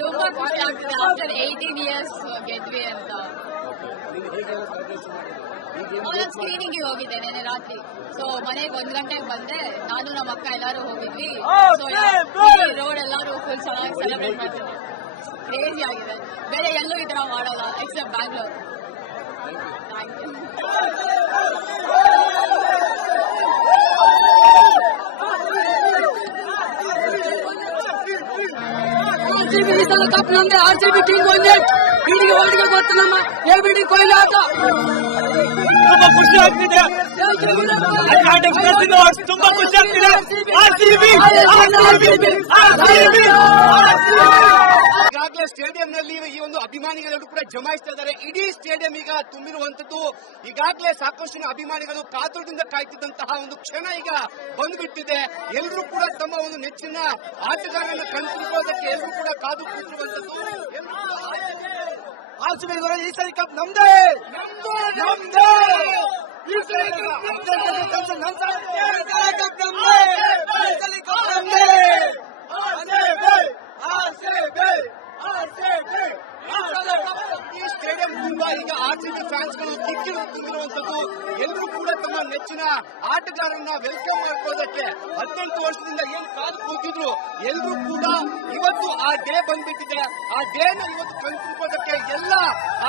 ತುಂಬಾ ಖುಷಿ ಆಗ್ತಿದೆ. ಆಫ್ಟರ್ 18 years ಗೆದ್ವಿ ಅಂತ. ಸ್ಕ್ರೀನಿಂಗ್ ಹೋಗಿದ್ದೆ ನೆನ್ನೆ ರಾತ್ರಿ. ಸೊ ಮನೆಗೆ 1 ಗಂಟೆಗೆ ಬಂದೆ. ನಾನು ನಮ್ಮ ಅಕ್ಕ ಎಲ್ಲರೂ ಹೋಗಿದ್ವಿ. ಸೊ ರೋಡ್ ಎಲ್ಲರೂ ಫುಲ್ ಚೆನ್ನಾಗಿ ಸೆಲೆಬ್ರೇಟ್ ಮಾಡ್ತಿದ್ವಿ. ಕ್ರೇಜಿ ಆಗಿದೆ. ಬೇರೆ ಎಲ್ಲೂ ಈ ತರ ಮಾಡಲ್ಲ except Bangalore. Thank you. RCB ಈ ಸಲ ಕಪ್ ನಮ್ದೆ. ಆರ್ಸಿಬಿ ಟೀಮ್ ಒಂದೇ ಬೀಡಿಗೆ ಓಡಿಗೆ ಗೊತ್ತು ನಮ್ಮ ಎಬಿಡಿ ಕೊಹ್ಲಿ ಆಟ. ತುಂಬಾ ಖುಷಿ ಆಗ್ತಿದೆ. ತುಂಬಾ ಖುಷಿ ಆಗ್ತಿದೆ. ಈಗಾಗಲೇ ಸ್ಟೇಡಿಯಂನಲ್ಲಿ ಈ ಒಂದು ಅಭಿಮಾನಿಗಳೆಲ್ಲರೂ ಕೂಡ ಜಮಾಯಿಸ್ತಾ ಇದ್ದಾರೆ. ಇಡೀ ಸ್ಟೇಡಿಯಂ ಈಗ ತುಂಬಿರುವಂತದ್ದು. ಈಗಾಗಲೇ ಸಾಕಷ್ಟು ಅಭಿಮಾನಿಗಳು ಕಾತುರದಿಂದ ಕಾಯ್ತಿದ್ದಂತಹ ಒಂದು ಕ್ಷಣ ಈಗ ಬಂದ್ಬಿಟ್ಟಿದೆ. ಎಲ್ಲರೂ ಕೂಡ ತಮ್ಮ ಒಂದು ನೆಚ್ಚಿನ ಆಟಗಾರರನ್ನು ಕಣ್ತುಕೊಳ್ಳೋದಕ್ಕೆ ಎಲ್ಲರೂ ಕೂಡ ಕಾದು ಕೂತಿರುವಂತದ್ದು. ಆರ್ಸಿಬಿ ಈ ಸಲ ಕಪ್ ನಮ್ದೇ. ಈ ಸ್ಟೇಡಿಯಂ ತುಂಬಾ ಈಗ ಆರ್ಸಿಬಿ ಫ್ಯಾನ್ಸ್ಗಳು ಕಿಕ್ಕಿರು ತುಂಬಿರುವಂತದ್ದು. ಎಲ್ಲರೂ ಕೂಡ ತಮ್ಮ ನೆಚ್ಚಿನ ಆಟಗಾರರನ್ನ ವೆಲ್ಕಮ್ ಮಾಡ್ಕೊಳ್ಳೋದಕ್ಕೆ 18 ವರ್ಷದಿಂದ ಏನ್ ಕಾದು ಕೂತಿದ್ರು ಎಲ್ಲರೂ ಕೂಡ ಇವತ್ತು ಆ ಡೇ ಬಂದ್ಬಿಟ್ಟಿದೆ. ಆ ಡೇನ ಇವತ್ತು ಕಣ್ತುಕೊಳ್ಳೋದಕ್ಕೆ ಎಲ್ಲ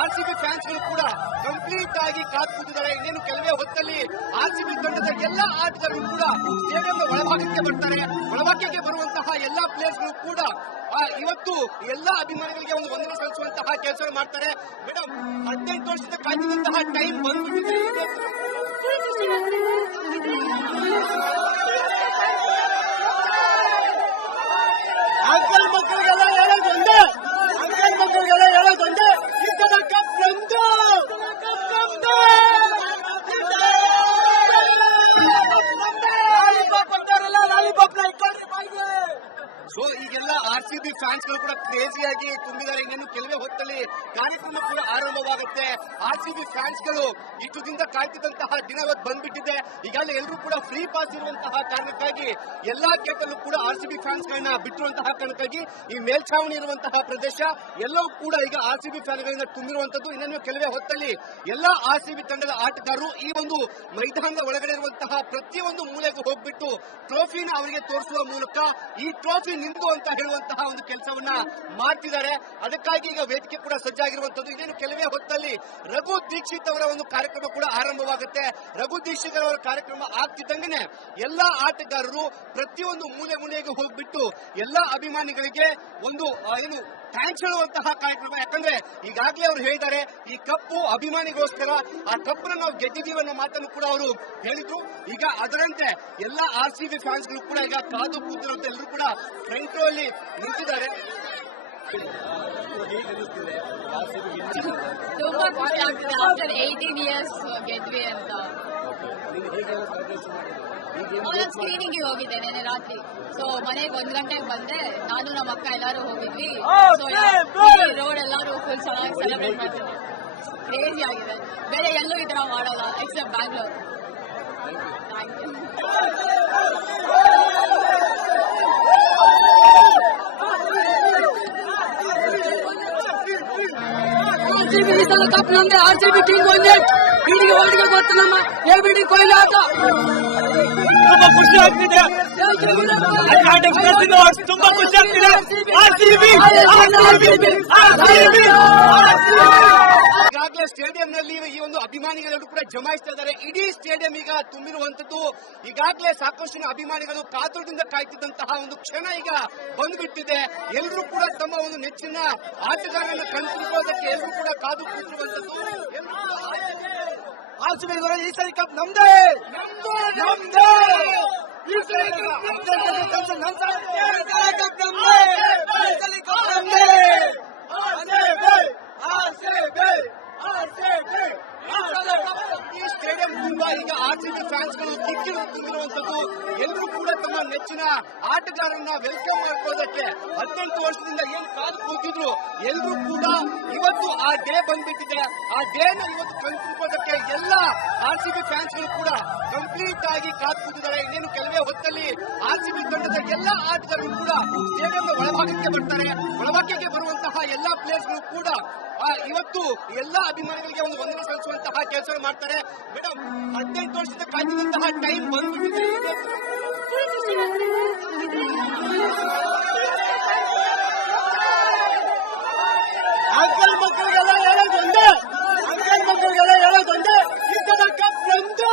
ಆರ್ಸಿಬಿ ಫ್ಯಾನ್ಸ್ಗಳು ಕೂಡ ಕಂಪ್ಲೀಟ್ ಆಗಿ ಕಾದು ಕೂತಿದ್ದಾರೆ. ಇನ್ನೇನು ಕೆಲವೇ ಹೊತ್ತಲ್ಲಿ ಆರ್ಸಿಬಿ ತಂಡದ ಎಲ್ಲ ಆಟಗಾರರು ಕೂಡ ಸ್ಟೇಡಿಯಂನ ಒಳಭಾಗಕ್ಕೆ ಬರ್ತಾರೆ. ಒಳಭಾಗಕ್ಕೆ ಬರುವಂತಹ ಎಲ್ಲಾ ಪ್ಲೇಯರ್ಸ್ಗಳು ಕೂಡ ಇವತ್ತು ಎಲ್ಲಾ ಅಭಿಮಾನಿಗಳಿಗೆ ಒಂದು ವಂದನೆ ಸಲ್ಲಿಸುವಂತಹ ಕೆಲಸ ಮಾಡ್ತಾರೆ. ಮೇಡಮ್, 18 ವರ್ಷದಿಂದ ಕಾಯ್ದಿದ್ದಂತಹ ಟೈಮ್ ಬಂದ್ಬಿಟ್ಟಿದೆ. ಅಂಕಲ್ ಮಕ್ಕಳಿಗೆಲ್ಲ ಹೇಳೋದೊಂದೇ ಇದ್ದದ ಕಪ್ ನಮ್ದು. ಸೊ ಈಗೆಲ್ಲ ಆರ್ಸಿಬಿ ಫ್ಯಾನ್ಸ್ಗಳು ಕೂಡ ಕ್ರೇಜಿಯಾಗಿ ತುಂಬಿದ್ದಾರೆ. ಇನ್ನೇನು ಕೆಲವೇ ಹೊತ್ತಲ್ಲಿ ಕಾರ್ಯಕ್ರಮ ಕೂಡ ಆರಂಭವಾಗುತ್ತೆ. ಆರ್ಸಿಬಿ ಫ್ಯಾನ್ಸ್ಗಳು ಇಷ್ಟು ದಿನ ಕಾಯ್ತಿದ್ದಂತಹ ದಿನ ಇವತ್ತು ಬಂದ್ಬಿಟ್ಟಿದೆ. ಈಗಾಗಲೇ ಎಲ್ಲರೂ ಕೂಡ ಫ್ರೀ ಪಾಸ್ ಇರುವಂತಹ ಕಾರಣಕ್ಕಾಗಿ ಎಲ್ಲಾ ಗೇಟಲ್ಲೂ ಕೂಡ ಆರ್ಸಿಬಿ ಫ್ಯಾನ್ಸ್ಗಳನ್ನ ಬಿಟ್ಟಿರುವಂತಹ ಕಾರಣಕ್ಕಾಗಿ ಈ ಮೇಲ್ಛಾವಣಿ ಇರುವಂತಹ ಪ್ರದೇಶ ಎಲ್ಲವೂ ಕೂಡ ಈಗ ಆರ್ಸಿಬಿ ಫ್ಯಾನ್ಗಳಿಂದ ತುಂಬಿರುವಂತದ್ದು. ಇನ್ನೇನು ಕೆಲವೇ ಹೊತ್ತಲ್ಲಿ ಎಲ್ಲಾ ಆರ್ಸಿಬಿ ತಂಡದ ಆಟಗಾರರು ಈ ಒಂದು ಮೈದಾನದ ಒಳಗಡೆ ಇರುವಂತಹ ಪ್ರತಿಯೊಂದು ಮೂಲೆಗೂ ಹೋಗ್ಬಿಟ್ಟು ಟ್ರೋಫಿನ ಅವರಿಗೆ ತೋರಿಸುವ ಮೂಲಕ ಈ ಟ್ರೋಫಿ ನಿಮ್ದು ಅಂತ ಹೇಳುವಂತಹ ಒಂದು ಕೆಲಸವನ್ನ ಮಾಡ್ತಿದ್ದಾರೆ. ಅದಕ್ಕಾಗಿ ಈಗ ವೇದಿಕೆ ಕೂಡ ಸಜ್ಜಾಗಿರುವಂತದ್ದು. ಇನ್ನೇನು ಕೆಲವೇ ಹೊತ್ತಲ್ಲಿ ರಘು ದೀಕ್ಷಿತ್ ಅವರ ಒಂದು ಕಾರ್ಯಕ್ರಮ ಕೂಡ ಆರಂಭವಾಗುತ್ತೆ. ರಘು ದೀಕ್ಷಿತ್ ಅವರ ಕಾರ್ಯಕ್ರಮ ಆಗ್ತಿದ್ದಂಗೆ ಎಲ್ಲಾ ಆಟಗಾರರು ಪ್ರತಿಯೊಂದು ಮೂಲೆಗೆ ಹೋಗ್ಬಿಟ್ಟು ಎಲ್ಲಾ ಅಭಿಮಾನಿಗಳಿಗೆ ಒಂದು ಏನು ಥ್ಯಾಂಕ್ಸ್ ಹೇಳುವಂತಹ ಕಾರ್ಯಕ್ರಮ. ಯಾಕಂದ್ರೆ ಈಗಾಗಲೇ ಅವರು ಹೇಳಿದ್ದಾರೆ ಈ ಕಪ್ಪು ಅಭಿಮಾನಿಗೋಸ್ಕರ, ಆ ಕಪ್ಪನ್ನು ನಾವು ಗೆದ್ದಿದ್ದೀವಿ ಅನ್ನೋ ಮಾತನ್ನು ಕೂಡ ಅವರು ಹೇಳಿದ್ರು. ಈಗ ಅದರಂತೆ ಎಲ್ಲಾ ಆರ್ಸಿಬಿ ಫ್ಯಾನ್ಸ್ಗಳು ಕೂಡ ಈಗ ಕಾದು ಕೂತಿರುವಂತೆ ಎಲ್ಲರೂ ಕೂಡ ಫ್ರಂಟ್ ರೋ ಅಲ್ಲಿ ನಿಂತಿದ್ದಾರೆ. ತುಂಬಾ ಖುಷಿ ಆಗ್ತಿದೆ. ಆಫ್ಟರ್ 18 years ಗೆದ್ವಿ ಅಂತ. ಸ್ಕ್ರೀನಿಂಗ್ ಹೋಗಿದ್ದೆ ನೆನ್ನೆ ರಾತ್ರಿ. ಸೊ ಮನೆಗೆ 1 ಗಂಟೆಗೆ ಬಂದೆ. ನಾನು ನಮ್ಮ ಅಕ್ಕ ಎಲ್ಲರೂ ಹೋಗಿದ್ವಿ. ಸೊ ರೋಡ್ ಎಲ್ಲರೂ ಫುಲ್ ಚೆನ್ನಾಗಿ ಸೆಲೆಬ್ರೇಟ್ ಮಾಡ್ತಿದ್ವಿ. ಕ್ರೇಜಿ ಆಗಿದೆ. ಬೇರೆ ಎಲ್ಲೂ ಈ ತರ ಮಾಡಲ್ಲ except Bangalore. Thank you. RCB ಈ ಸಲ ಕಪ್ ನಮ್ದೆ. ಆರ್ಸಿಬಿ ಟೀಮ್ ಒಂದೇ ಬೀಡಿಗೆ ಓಡಿಗೆ ಗೊತ್ತು ನಮ್ಮ ಎಬಿಡಿ ಕೊಹ್ಲಿ ಆಟ. ತುಂಬಾ ಖುಷಿ ಆಗ್ತಿದೆ. ತುಂಬಾ ಖುಷಿ ಆಗ್ತಿದೆ. ಈಗಾಗಲೇ ಸ್ಟೇಡಿಯಂನಲ್ಲಿ ಈ ಒಂದು ಅಭಿಮಾನಿಗಳೆಲ್ಲರೂ ಕೂಡ ಜಮಾಯಿಸ್ತಾ ಇದ್ದಾರೆ. ಇಡೀ ಸ್ಟೇಡಿಯಂ ಈಗ ತುಂಬಿರುವಂತದ್ದು. ಈಗಾಗಲೇ ಸಾಕಷ್ಟು ಅಭಿಮಾನಿಗಳು ಕಾತುರದಿಂದ ಕಾಯ್ತಿದ್ದಂತಹ ಒಂದು ಕ್ಷಣ ಈಗ ಬಂದ್ಬಿಟ್ಟಿದೆ. ಎಲ್ಲರೂ ಕೂಡ ತಮ್ಮ ಒಂದು ನೆಚ್ಚಿನ ಆಟಗಾರರನ್ನು ಕಣ್ತುಕೊಳ್ಳೋದಕ್ಕೆ ಎಲ್ಲರೂ ಕೂಡ ಕಾದು ಕೂತಿರುವಂತದ್ದು. ಆರ್ಸಿಬಿ ಈ ಸಲ ಕಪ್ ನಮ್ದೇ. ಈ ಸ್ಟೇಡಿಯಂ ತುಂಬಾ ಈಗ ಆರ್ಸಿಬಿ ಫ್ಯಾನ್ಸ್ಗಳು ಕಿಕ್ಕಿರು ತುಂಬಿರುವಂತದ್ದು. ಎಲ್ಲರೂ ಕೂಡ ತಮ್ಮ ನೆಚ್ಚಿನ ಆಟಗಾರ ಸ್ಟಾರ್ ಅನ್ನ ವೆಲ್ಕಮ್ ಮಾಡ್ಕೊಳ್ಳೋದಕ್ಕೆ 18 ವರ್ಷದಿಂದ ಏನ್ ಕಾದು ಕೂತಿದ್ರು ಎಲ್ರು ಕೂಡ ಇವತ್ತು ಆ ಡೇ ಬಂದ್ಬಿಟ್ಟಿದೆ. ಆ ಡೇನ ಇವತ್ತು ಕಣ್ತುಂಬೋದಕ್ಕೆ ಎಲ್ಲ RCB ಫ್ಯಾನ್ಸ್ ಗಳು ಕೂಡ ಕಂಪ್ಲೀಟ್ ಆಗಿ ಕಾದು ಕೂತಿದ್ದಾರೆ. ಇನ್ನೇನು ಕೆಲವೇ ಹೊತ್ತಲ್ಲಿ RCB ತಂಡದ ಎಲ್ಲ ಆಟಗಾರರು ಕೂಡ ಸ್ಟೇಡಿಯಂನ ಒಳಭಾಗಕ್ಕೆ ಬರ್ತಾರೆ. ಒಳಭಾಗಕ್ಕೆ ಬರುವಂತಹ ಎಲ್ಲ ಪ್ಲೇಯರ್ಸ್ ಗಳು ಕೂಡ ಇವತ್ತು ಎಲ್ಲ ಅಭಿಮಾನಿಗಳಿಗೆ ಒಂದು ವಂದನೆ ಸಲ್ಲಿಸುವಂತಹ ಕೆಲಸ ಮಾಡ್ತಾರೆ. ಮೇಡಮ್, 18 ವರ್ಷದಿಂದ ಕಾಯ್ದಿದ್ದಂತಹ ಟೈಮ್ ಬಂದ್ಬಿಟ್ಟಿದೆ. ಅಂಕಲ್ ಮಕ್ಕಳಿಗೆಲ್ಲ ಹೇಳೋದೊಂದೇ ಇಷ್ಟದ ಕಪ್ ನಮ್ದು.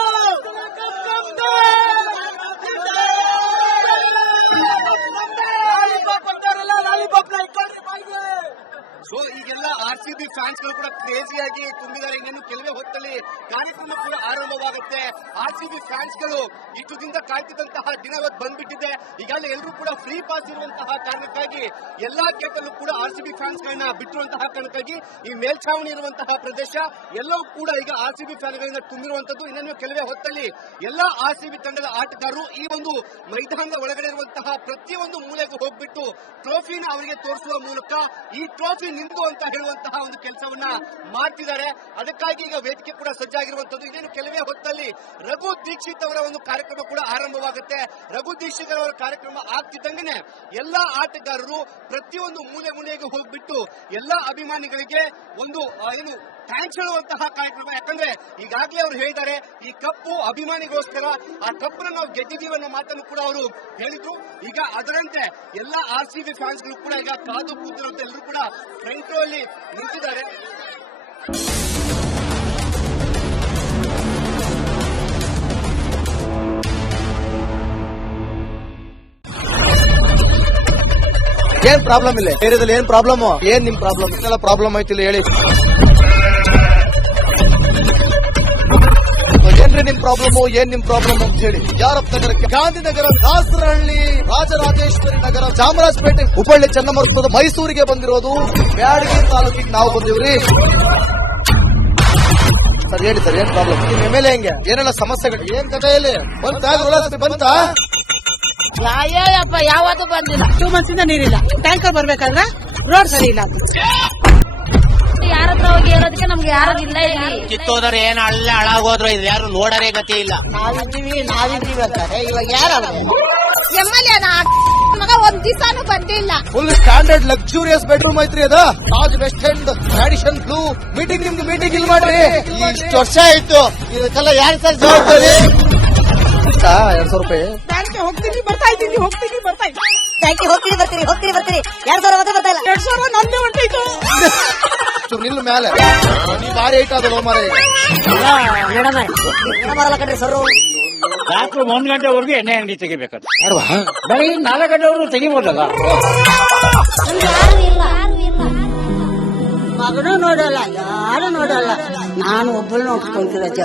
ಸೊ ಈಗೆಲ್ಲ RCB ಫ್ಯಾನ್ಸ್ ಗಳು ಕೂಡ ಕ್ರೇಜಿಯಾಗಿ ತುಂಬಿದ್ದಾರೆ. ಇನ್ನೇನು ಕೆಲವೇ ಹೊತ್ತಲ್ಲಿ ಕಾರ್ಯಕ್ರಮ ಕೂಡ ಆರಂಭವಾಗುತ್ತೆ. RCB ಫ್ಯಾನ್ಸ್ ಗಳು ಇಷ್ಟು ದಿನದಿಂದ ಕಾಯ್ತಿದ್ದಂತಹ ದಿನ ಇವತ್ತು ಬಂದ್ಬಿಟ್ಟಿದೆ. ಈಗಾಗಲೇ ಎಲ್ಲರೂ ಕೂಡ ಫ್ರೀ ಪಾಸ್ ಇರುವಂತಹ ಕಾರಣಕ್ಕಾಗಿ ಎಲ್ಲಾ ಗೇಟಲ್ಲೂ ಕೂಡ RCB ಫ್ಯಾನ್ಸ್ ಗಳನ್ನ ಬಿಟ್ಟಿರುವಂತಹ ಕಾರಣಕ್ಕಾಗಿ ಈ ಮೇಲ್ಛಾವಣಿ ಇರುವಂತಹ ಪ್ರದೇಶ ಎಲ್ಲವೂ ಕೂಡ ಈಗ RCB ಫ್ಯಾನ್ ಗಳಿಂದ ತುಂಬಿರುವಂತದ್ದು. ಇನ್ನೇನು ಕೆಲವೇ ಹೊತ್ತಲ್ಲಿ ಎಲ್ಲಾ RCB ತಂಡದ ಆಟಗಾರರು ಈ ಒಂದು ಮೈದಾನದ ಒಳಗಡೆ ಇರುವಂತಹ ಪ್ರತಿಯೊಂದು ಮೂಲೆಗೂ ಹೋಗ್ಬಿಟ್ಟು ಟ್ರೋಫಿನ ಅವರಿಗೆ ತೋರಿಸುವ ಮೂಲಕ ಈ ಟ್ರೋಫಿ ನಿಂದು ಅಂತ ಹೇಳುವಂತಹ ಒಂದು ಕೆಲಸವನ್ನ ಮಾಡ್ತಿದ್ದಾರೆ. ಅದಕ್ಕಾಗಿ ಈಗ ವೇದಿಕೆ ಕೂಡ ಸಜ್ಜಾಗಿರುವಂತದ್ದು. ಇನ್ನೇನು ಕೆಲವೇ ಹೊತ್ತಲ್ಲಿ ರಘು ದೀಕ್ಷಿತ್ ಅವರ ಒಂದು ಕಾರ್ಯಕ್ರಮ ಕೂಡ ಆರಂಭವಾಗುತ್ತೆ. ರಘು ದೀಕ್ಷಿತ್ ಅವರ ಕಾರ್ಯಕ್ರಮ ಆಗ್ತಿದ್ದಂಗೆ ಎಲ್ಲಾ ಆಟಗಾರರು ಪ್ರತಿಯೊಂದು ಮೂಲೆಗೂ ಹೋಗ್ಬಿಟ್ಟು ಎಲ್ಲಾ ಅಭಿಮಾನಿಗಳಿಗೆ ಒಂದು ಏನು ಥ್ಯಾಂಕ್ಸ್ ಹೇಳುವಂತಹ ಕಾರ್ಯಕ್ರಮ. ಯಾಕಂದ್ರೆ ಈಗಾಗಲೇ ಅವರು ಹೇಳಿದ್ದಾರೆ, ಈ ಕಪ್ಪು ಅಭಿಮಾನಿಗೋಸ್ಕರ, ಆ ಕಪ್ಪನ್ನು ನಾವು ಗೆದ್ದಿದ್ದೀವಿ ಅನ್ನೋ ಮಾತನ್ನು ಕೂಡ ಅವರು ಹೇಳಿದ್ರು. ಈಗ ಅದರಂತೆ ಎಲ್ಲ RCB ಫ್ಯಾನ್ಸ್ ಗಳು ಕೂಡ ಈಗ ಕಾದು ಕೂತಿರುವಂತೆ ಎಲ್ಲರೂ ಕೂಡ ಫ್ರಂಟ್ ರೋ ಅಲ್ಲಿ ನಿಂತಿದ್ದಾರೆ. ಏನ್ ಪ್ರಾಬ್ಲಮ್ ಇಲ್ಲ ಏರಿಯಾದಲ್ಲಿ? ಏನ್ ಪ್ರಾಬ್ಲಮ್? ಏನ್ ನಿಮ್ ಪ್ರಾಬ್ಲಮ್? ಇದೆಲ್ಲ ಪ್ರಾಬ್ಲಮ್ ಆಯ್ತಿಲ್ಲ ಹೇಳಿ. ಏನ್ರಿ ನಿಮ್ ಪ್ರಾಬ್ಲಮ್? ಏನ್ ನಿಮ್ ಪ್ರಾಬ್ಲಮ್ ಅಂತ ಹೇಳಿ. ಯಾರಪ್ಪ ನಗರಕ್ಕೆ? ಗಾಂಧಿನಗರ, ದಾಸರಹಳ್ಳಿ, ರಾಜರಾಜೇಶ್ವರಿ ನಗರ, ಚಾಮರಾಜಪೇಟೆ, ಹುಬ್ಬಳ್ಳಿ, ಚನ್ನಮರುತ್ತದ, ಮೈಸೂರಿಗೆ ಬಂದಿರೋದು ಬ್ಯಾಡಗಿ ತಾಲೂಕಿಗೆ ನಾವು ಬಂದಿವ್ರಿ. ಸರ್ ಹೇಳಿ ಸರ್, ಏನ್ ಪ್ರಾಬ್ಲಮ್? ನಿಮ್ MLA ಹೆಂಗೆ? ಏನೆಲ್ಲ ಸಮಸ್ಯೆಗಳು? ಏನ್ ಕಥೆ ಇಲ್ಲಿ ಬಂತಾ? ಅಯ್ಯಪ್ಪ ಯಾವತ್ತೂ ಬಂದಿಲ್ಲ. 2 months ಇಂದ ನೀರಿಲ್ಲ. ಟ್ಯಾಂಕರ್ ಬರ್ಬೇಕಾದ್ರೆ ರೋಡ್ ಸರಿ ಇಲ್ಲ. ಯಾರ ಹತ್ರ ಹೋಗಿ ಹೇಳೋದಕ್ಕೆ ನಮ್ಗೆ ಯಾರು ಇಲ್ಲ. ಇಲ್ಲಿ ಕಿತ್ತೋದ್ರೆ ಏನ್ ಹಾಳಾಗೋದ್ರು ಇದು ಯಾರು ನೋಡರೇ ಗತಿ ಇಲ್ಲ. ನಾವಿದ್ದೀವಿ ಅಂತಾರೆ. ಇವಾಗ ಯಾರು MLA ಮಗ ಒಂದ್ ದಿವಸನೂ ಬಂದಿಲ್ಲ. ಫುಲ್ ಸ್ಟ್ಯಾಂಡರ್ಡ್ ಲಕ್ಸುರಿಯಸ್ ಬೆಡ್ರೂಮ್ ಐತ್ರಿ ಅದ. Taj West End, Radisson Blu. Meeting ನಿಮ್ದು ಮೀಟಿಂಗ್ ಇಲ್ಲಿ ಮಾಡ್ರಿ. ಇಷ್ಟು ವರ್ಷ ಆಯ್ತು, ಇದಕ್ಕೆಲ್ಲ ಯಾರು ಸರ್ ಜವಾಬ್ದಾರಿ? 200 ರೂಪಾಯಿ ಬ್ಯಾಂಕ್ಗೆ ಹೋಗ್ತೀನಿ ಬರ್ತಾ ಇದ್ದೀನಿ. ಬ್ಯಾಂಕಿಗೆ ಹೋಗ್ತೀರಿ ಬರ್ತೀರಿ 2,000 ಮತ್ತೆ ಬರ್ತಾ ಇಲ್ಲ. 2,000 ನಂದೇ ಹೊಂಟೈತು. ನಿಲ್ಲು ಮೇಲೆ ಭಾರಿ ಐಟ್ ಅದಲ್ಲ ಮಾರ. ಬರಲ್ಲ ಕಣ್ರಿ ಸರ್. ರಾತ್ರಿ 1 ಗಂಟೆವರೆಗೂ ಎಣ್ಣೆ ಅಂಗಡಿ ತೆಗಿಬೇಕಾದ್ರೆ ಬೆಳಗ್ಗೆ 4 ಗಂಟೆವರೆಗೂ ತೆಗಿಬೋದಲ್ಲ. ಮಗನೂ ನೋಡಲ್ಲ, ಯಾರು ನೋಡಲ್ಲ. ನಾನು ಒಬ್ಬಳು ನೋಡ್ಕೊಂತೀನಿ ಅಜ್ಜ.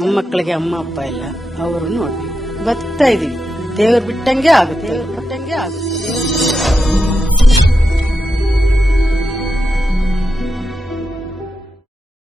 ಮೊಮ್ಮಕ್ಕಳಿಗೆ ಅಮ್ಮ ಅಪ್ಪ ಇಲ್ಲ, ಅವರು ನೋಡಿ ಬರ್ತಾ ಇದೀವಿ. ದೇವ್ರು ಬಿಟ್ಟಂಗೆ ಆಗುತ್ತೆ.